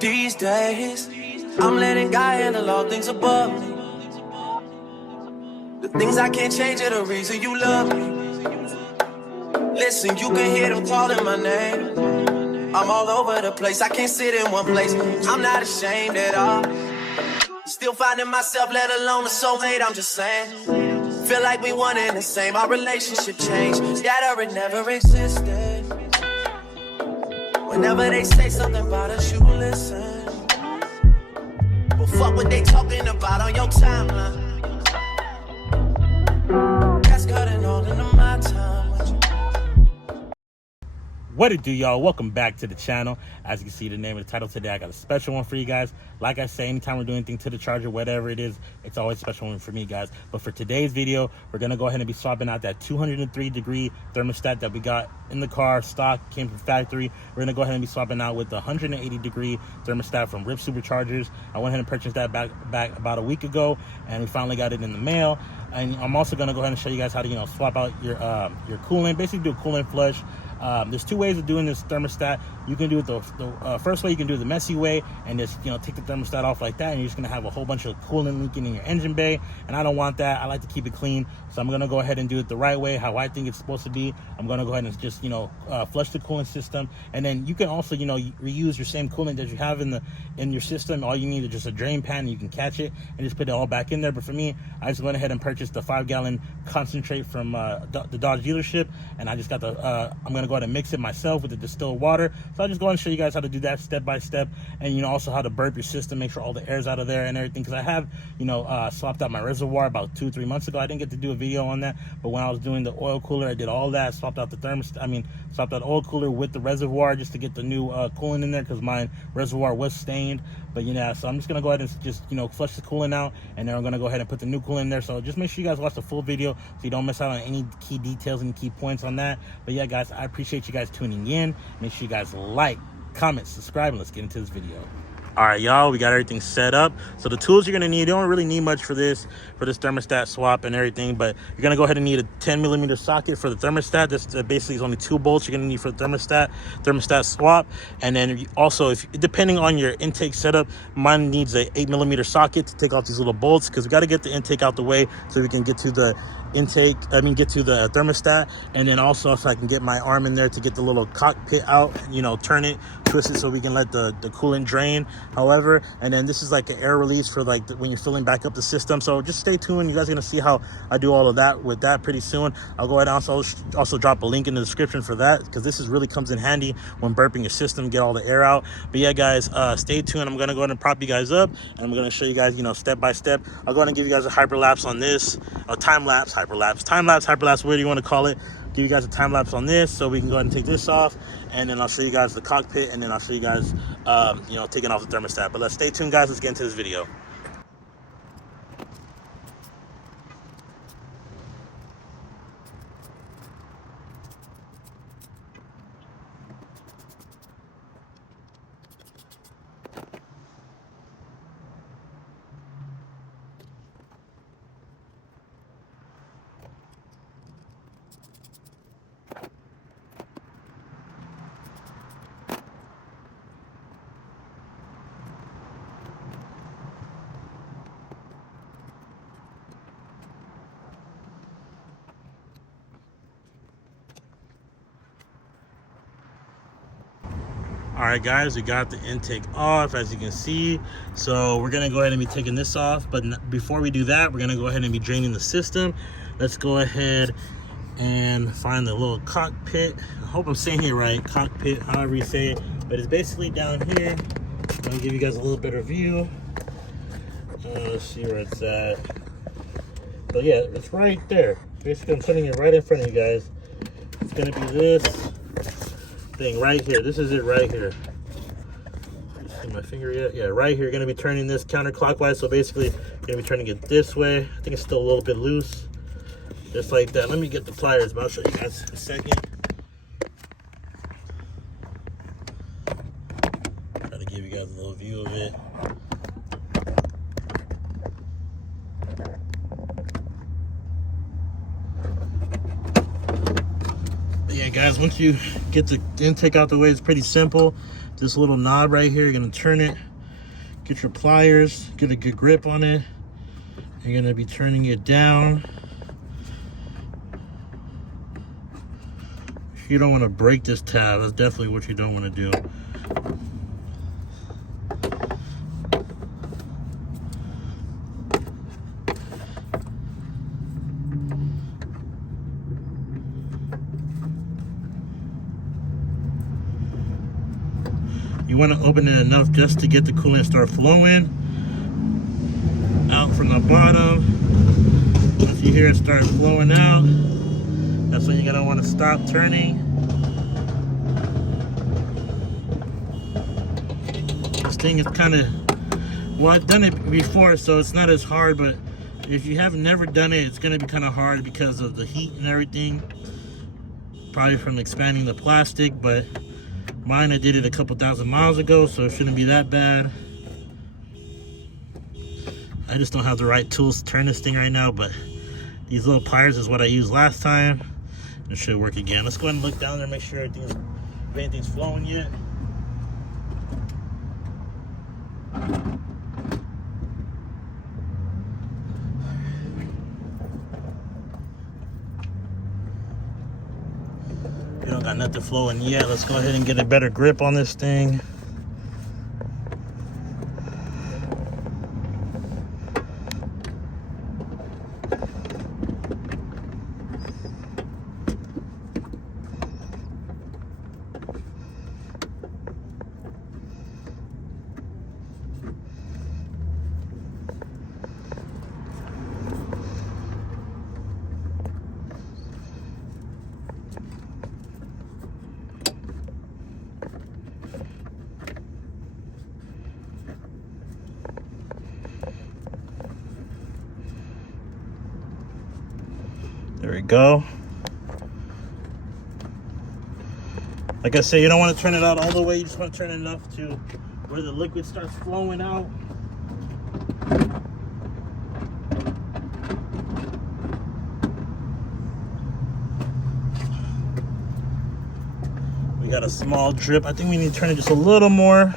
These days, I'm letting God handle all things above me. The things I can't change are the reason you love me. Listen, you can hear them calling my name. I'm all over the place, I can't sit in one place. I'm not ashamed at all. Still finding myself, let alone a soulmate, I'm just saying. Feel like we one and the same, our relationship changed. Scatter, it never existed. Whenever they say something about us, you listen. But fuck what they talking about on your timeline. That's cutting all into my time with you. What it do, y'all? Welcome back to the channel. As you can see the name of the title today, I got a special one for you guys. Like I say, anytime we're doing anything to the charger, whatever it is, it's always a special one for me, guys. But for today's video, we're gonna go ahead and be swapping out that 203-degree thermostat that we got in the car, stock, came from factory. We're gonna go ahead and be swapping out with the 180-degree thermostat from RIPPSUPERCHARGERS. I went ahead and purchased that back about a week ago, and we finally got it in the mail. And I'm also gonna go ahead and show you guys how to, swap out your coolant, basically do a coolant flush. There's two ways of doing this thermostat. You can do it the first way. You can do it the messy way and just take the thermostat off like that, and you're just gonna have a whole bunch of coolant leaking in your engine bay, and I don't want that. I like to keep it clean, so I'm gonna go ahead and do it the right way, how I think it's supposed to be. I'm gonna go ahead and just flush the coolant system, and then you can also reuse your same coolant that you have in your system. All you need is just a drain pan, and you can catch it and just put it all back in there. But for me, I just went ahead and purchased the 5-gallon concentrate from the Dodge dealership, and I just got the I'm gonna go ahead and mix it myself with the distilled water. So I'll just go ahead and show you guys how to do that step by step, and also how to burp your system, make sure all the air's out of there and everything, because I have swapped out my reservoir about 2-3 months ago. I didn't get to do a video on that, but when I was doing the oil cooler, I did all that. Swapped out the swapped out oil cooler with the reservoir just to get the new coolant in there, because my reservoir was stained. But so I'm just gonna go ahead and just flush the coolant out, and then I'm gonna go ahead and put the new coolant in there. So just make sure you guys watch the full video so you don't miss out on any key details and key points on that. But yeah, guys, I appreciate you guys tuning in. Make sure you guys like, comment, subscribe, and let's get into this video. All right, y'all, we got everything set up. So the tools you're gonna need, you don't really need much for this thermostat swap and everything, but you're gonna go ahead and need a 10mm socket for the thermostat. This basically is only 2 bolts you're gonna need for the thermostat swap. And then also, depending on your intake setup, mine needs a 8mm socket to take off these little bolts, because we got to get the intake out the way so we can get to the get to the thermostat. And then also, if I can get my arm in there to get the little cockpit out, turn it, twist it so we can let the coolant drain. However, and then this is like an air release for when you're filling back up the system. So just stay tuned. You guys are gonna see how I do all of that with that pretty soon. I'll go ahead and also drop a link in the description for that, because this really comes in handy when burping your system, get all the air out. But yeah, guys, stay tuned. I'm gonna go ahead and prop you guys up, and I'm gonna show you guys step by step. I'll go ahead and give you guys a hyperlapse on this, a time-lapse, hyperlapse, whatever you want to call it. Give you guys a time lapse on this, so we can go ahead and take this off, and then I'll show you guys the cockpit, and then I'll show you guys taking off the thermostat. But let's stay tuned, guys. Let's get into this video. All right, guys, we got the intake off, as you can see. So we're gonna go ahead and be taking this off, but before we do that, we're gonna go ahead and be draining the system. Let's go ahead and find the little cockpit. I hope I'm saying it right, cockpit, however you say it, but it's basically down here. I'm gonna give you guys a little better view. Let's see where it's at. But yeah, it's right there. Basically, I'm putting it right in front of you guys. It's gonna be this thing right here. This is it right here. See my finger yet? Yeah, right here. You're gonna be turning this counterclockwise. So basically, you're gonna be turning it this way. I think it's still a little bit loose, just like that. Let me get the pliers, but I'll show you guys in a second. Try to give you guys a little view of it. Yeah, guys, once you get the intake out the way, it's pretty simple. This little knob right here, you're gonna turn it, get your pliers, get a good grip on it. You're gonna be turning it down. You don't want to break this tab. That's definitely what you don't want to do. You want to open it enough just to get the coolant start flowing out from the bottom. Once you hear it start flowing out, that's when you're gonna want to stop turning. This thing is kind of, well, I've done it before, so it's not as hard, but if you have never done it, it's gonna be kind of hard because of the heat and everything. Probably from expanding the plastic, but mine, I did it a couple thousand miles ago, so it shouldn't be that bad. I just don't have the right tools to turn this thing right now, but these little pliers is what I used last time. It should work again. Let's go ahead and look down there, make sure if anything's flowing yet. You don't got nothing flowing yet. Let's go ahead and get a better grip on this thing. There we go. Like I said, you don't want to turn it out all the way. You just want to turn it enough to where the liquid starts flowing out. We got a small drip. I think we need to turn it just a little more,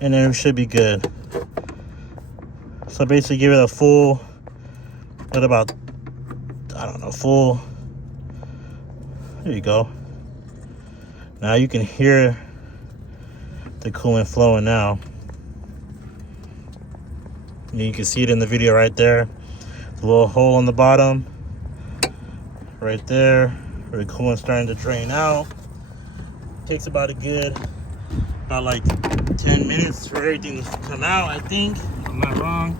and then it should be good. So basically give it a full, what about, I don't know, full, there you go. Now you can hear the coolant flowing now. And you can see it in the video right there. The little hole in the bottom, right there, where the coolant's starting to drain out. Takes about like 10 minutes for everything to come out, I think, if I'm not wrong.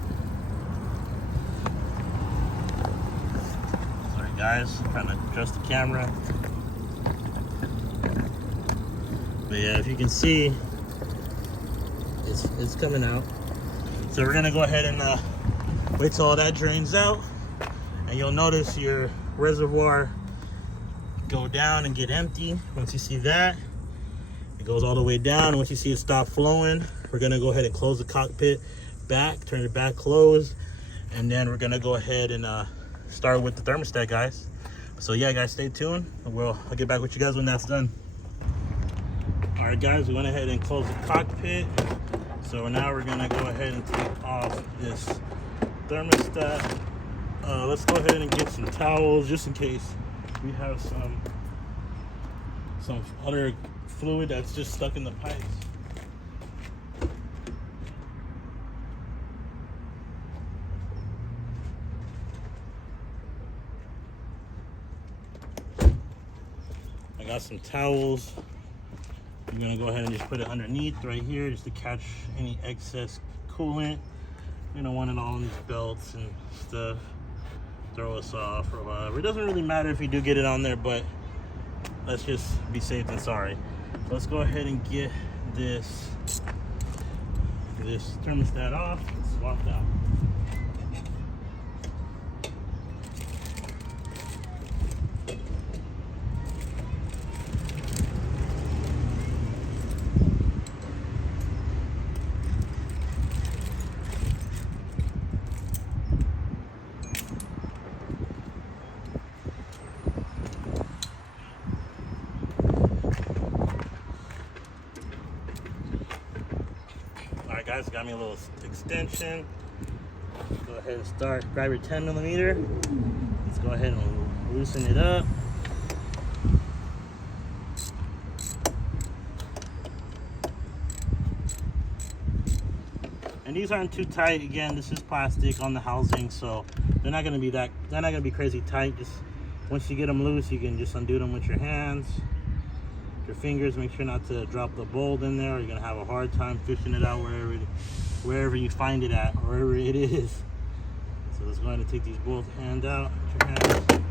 Sorry guys, trying to adjust the camera. But yeah, if you can see, it's coming out. So we're gonna go ahead and wait till all that drains out, and you'll notice your reservoir go down and get empty. Once you see that, it goes all the way down. Once you see it stop flowing, we're gonna go ahead and close the cockpit back, turn it back closed, and then we're gonna go ahead and start with the thermostat, guys. So yeah, guys, stay tuned. I'll get back with you guys when that's done. All right, guys, we went ahead and closed the cockpit. So now we're gonna go ahead and take off this thermostat. Let's go ahead and get some towels just in case we have some other fluid that's just stuck in the pipes. I got some towels. I'm gonna go ahead and just put it underneath right here just to catch any excess coolant. You don't want it all in these belts and stuff, throw us off or whatever. It doesn't really matter if you do get it on there, but let's just be safe than sorry. So let's go ahead and get this thermostat off and swap it out. guys, got me a little extension. Go ahead and start. Grab your 10mm. Let's go ahead and loosen it up. And these aren't too tight. Again, this is plastic on the housing, so they're not gonna be crazy tight. Just once you get them loose, you can just undo them with your hands, your fingers. Make sure not to drop the bolt in there, or you're gonna have a hard time fishing it out wherever you find it at, wherever it is. So let's go ahead and take these both hands out with your hands.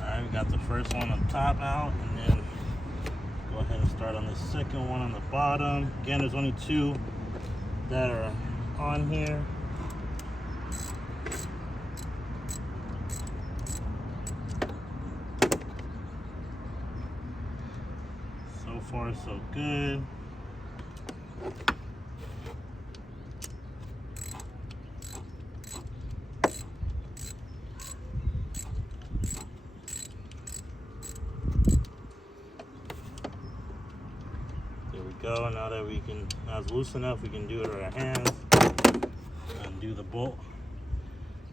Alright, we got the first one on top out, and then go ahead and start on the second one on the bottom. Again, there's only 2 that are on here. So far, so good. Go. Now that now it's loose enough, we can do it with our hands. Undo the bolt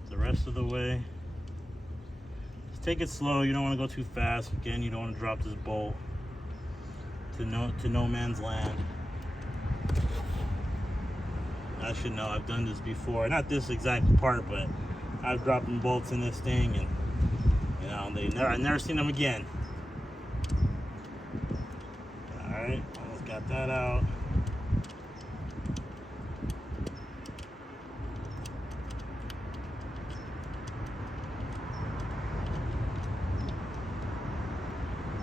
the rest of the way. Just take it slow. You don't want to go too fast. Again, you don't want to drop this bolt to no man's land. I should know. I've done this before. Not this exact part, but I've dropped them bolts in this thing, and you know, I've never seen them again. All right. Got that out.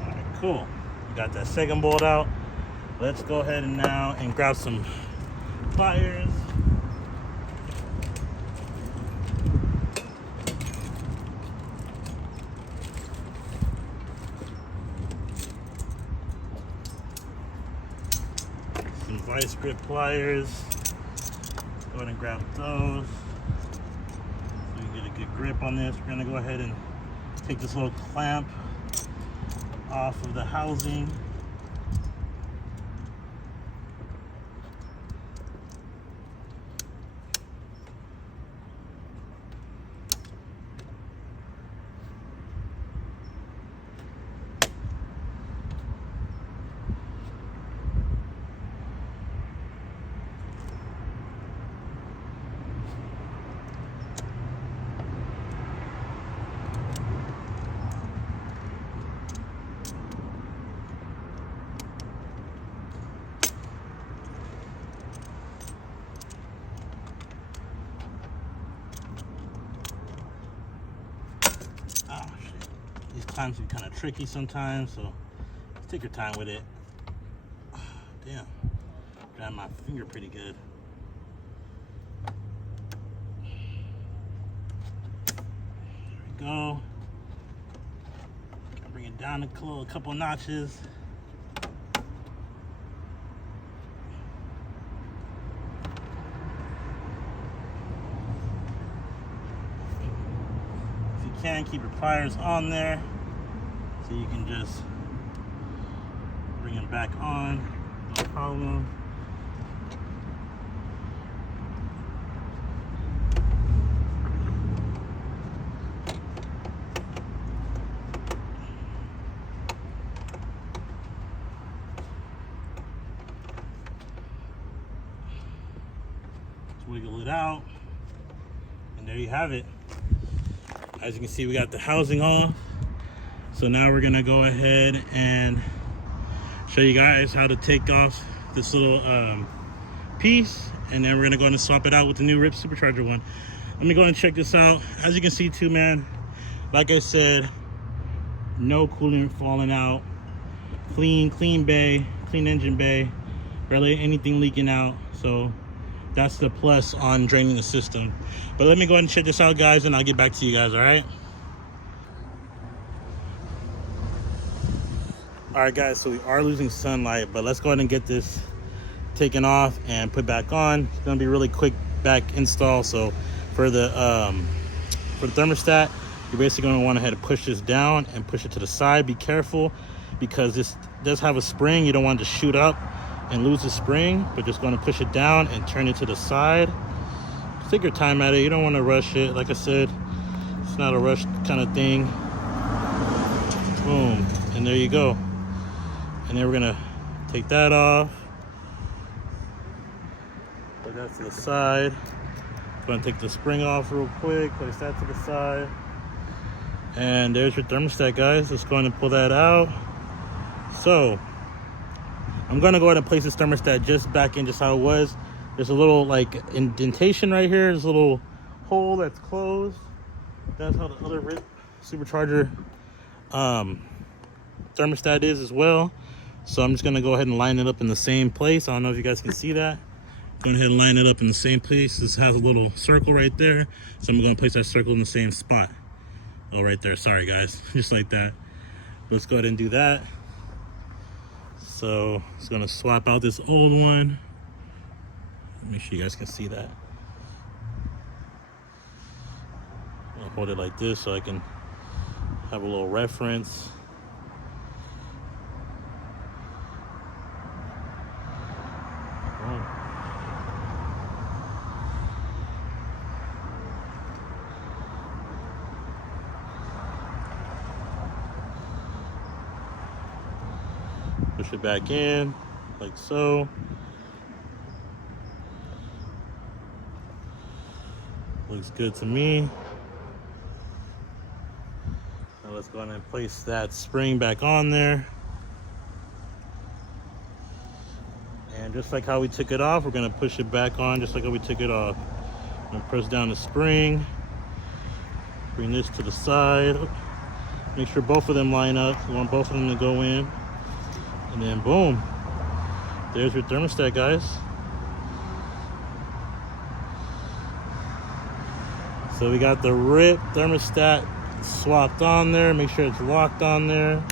All right, cool. We got that second bolt out. Let's go ahead and now grab some pliers. Vice grip pliers. Go ahead and grab those so you can get a good grip on this. We're gonna go ahead and take this little clamp off of the housing. Times are kind of tricky sometimes, so just take your time with it. Damn, grabbed my finger pretty good. There we go. Gotta bring it down a couple notches. If you can, keep your pliers on there, so you can just bring them back on, no problem. Just wiggle it out, and there you have it. As you can see, we got the housing off. So now we're gonna go ahead and show you guys how to take off this little piece, and then we're gonna go ahead and swap it out with the new RIPP Supercharger one. Let me go ahead and check this out. As you can see too, man, like I said, no coolant falling out, clean bay, clean engine bay, barely anything leaking out. So that's the plus on draining the system. But let me go ahead and check this out, guys, and I'll get back to you guys. All right. All right, guys, so we are losing sunlight, but let's go ahead and get this taken off and put back on. It's gonna be really quick back install. So for the for the thermostat, you're basically going to want to head to push this down and push it to the side. Be careful because this does have a spring. You don't want it to shoot up and lose the spring, but just going to push it down and turn it to the side. Just take your time at it. You don't want to rush it. Like I said, it's not a rush kind of thing. Boom, and there you go. And then we're gonna take that off. Put that to the side. Gonna take the spring off real quick, place that to the side. And there's your thermostat, guys. Just going to pull that out. So I'm gonna go ahead and place this thermostat just back in just how it was. There's a little like indentation right here. There's a little hole that's closed. That's how the other RIP supercharger thermostat is as well. So I'm just gonna go ahead and line it up in the same place. I don't know if you guys can see that. Go ahead and line it up in the same place. This has a little circle right there, so I'm gonna place that circle in the same spot. Oh, right there. Sorry guys, just like that. Let's go ahead and do that. So it's gonna swap out this old one. Make sure you guys can see that. I'll hold it like this so I can have a little reference. Push it back in, like so. Looks good to me. Now let's go ahead and place that spring back on there. And just like how we took it off, we're gonna push it back on just like how we took it off. I'm gonna press down the spring, bring this to the side. Make sure both of them line up. We want both of them to go in. And then boom, there's your thermostat, guys. So we got the RIP thermostat swapped on there. Make sure it's locked on there.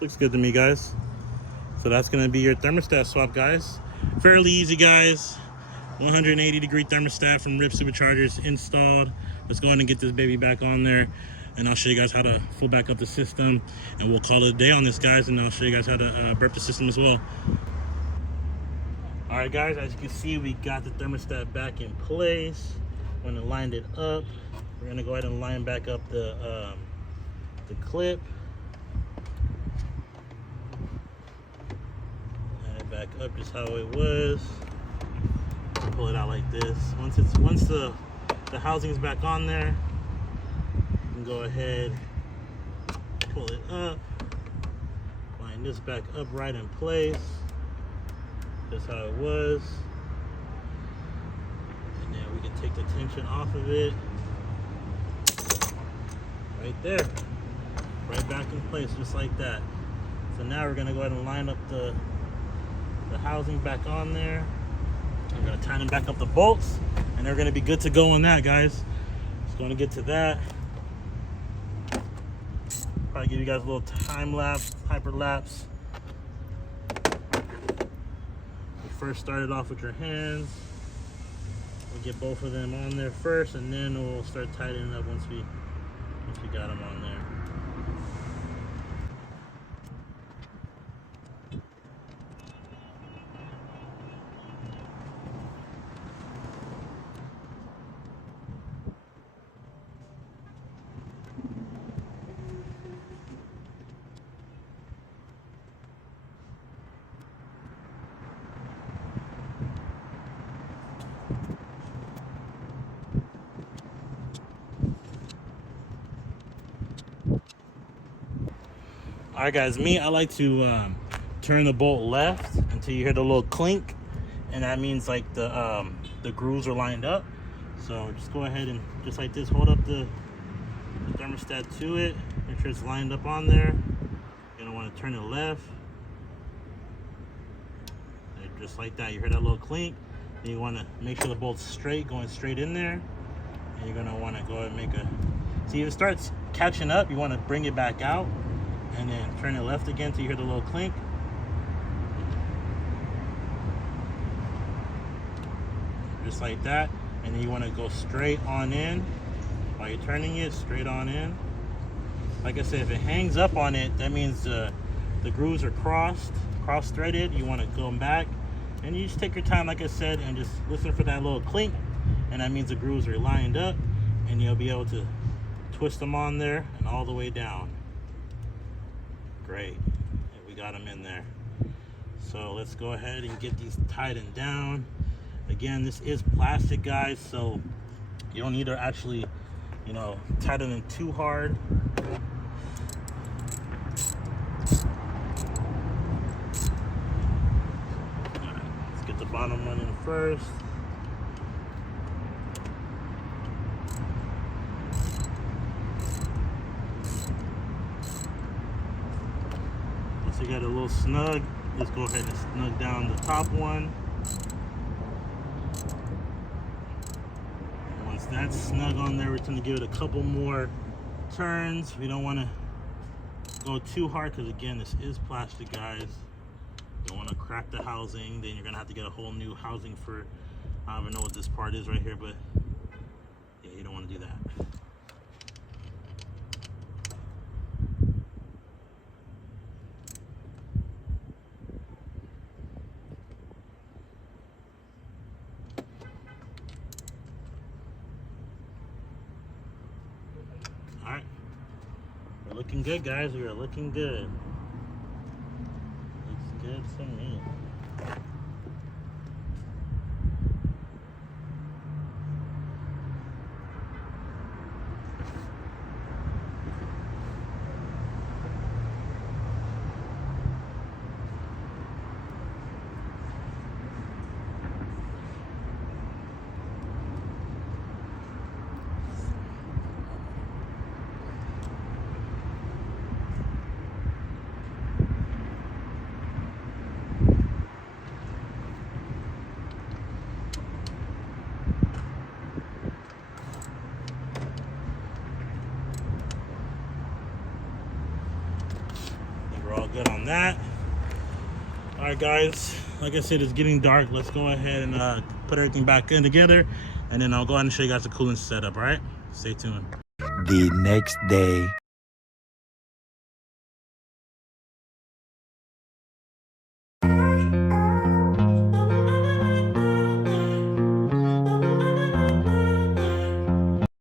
Looks good to me, guys. So that's gonna be your thermostat swap, guys. Fairly easy, guys. 180-degree thermostat from RIP Superchargers installed. Let's go ahead and get this baby back on there, and I'll show you guys how to full back up the system, and we'll call it a day on this, guys, and I'll show you guys how to burp the system as well. All right, guys, as you can see, we got the thermostat back in place. When it lined it up, we're gonna go ahead and line back up the clip. Back up just how it was. Pull it out like this. Once the housing is back on there, you can go ahead, pull it up, line this back up right in place. That's how it was. And then we can take the tension off of it. Right there. Right back in place, just like that. So now we're gonna go ahead and line up the housing back on there. We're gonna tighten back up the bolts, and they're gonna be good to go on that, guys. Just gonna get to that. Probably give you guys a little time lapse, hyper lapse. We first started off with your hands. We'll get both of them on there first, and then we'll start tightening up once we got them on there. All right, guys, I like to turn the bolt left until you hear the little clink, and that means like the grooves are lined up. So just go ahead and just like this, hold up the thermostat to it, make sure it's lined up on there. You're gonna want to turn it left, and just like that. You hear that little clink, and you want to make sure the bolt's straight, going straight in there, and you're gonna want to go ahead and make a See, if it starts catching up, you want to bring it back out and then turn it left again till you hear the little clink. Just like that. And then you want to go straight on in while you're turning it, straight on in. Like I said, if it hangs up on it, that means the grooves are cross-threaded. You want to go back, and you just take your time, like I said, and just listen for that little clink, and that means the grooves are lined up, and you'll be able to twist them on there and all the way down. Great, we got them in there. So let's go ahead and get these tightened down. Again, this is plastic, guys, so you don't need to actually, you know, tighten it too hard. Let's get the bottom one in first. Once you got a little snug, let's go ahead and snug down the top one. Once that's snug on there, we're going to give it a couple more turns. We don't want to go too hard because, again, this is plastic, guys. Don't want to crack the housing. Then you're going to have to get a whole new housing for, I don't even know what this part is right here, but yeah, you don't want to do that. All right, we're looking good, guys. We are looking good. Looks good to me. Good on that. All right, guys, like I said, it's getting dark. Let's go ahead and put everything back in together, and then I'll go ahead and show you guys the coolant setup. All right, stay tuned. The next day.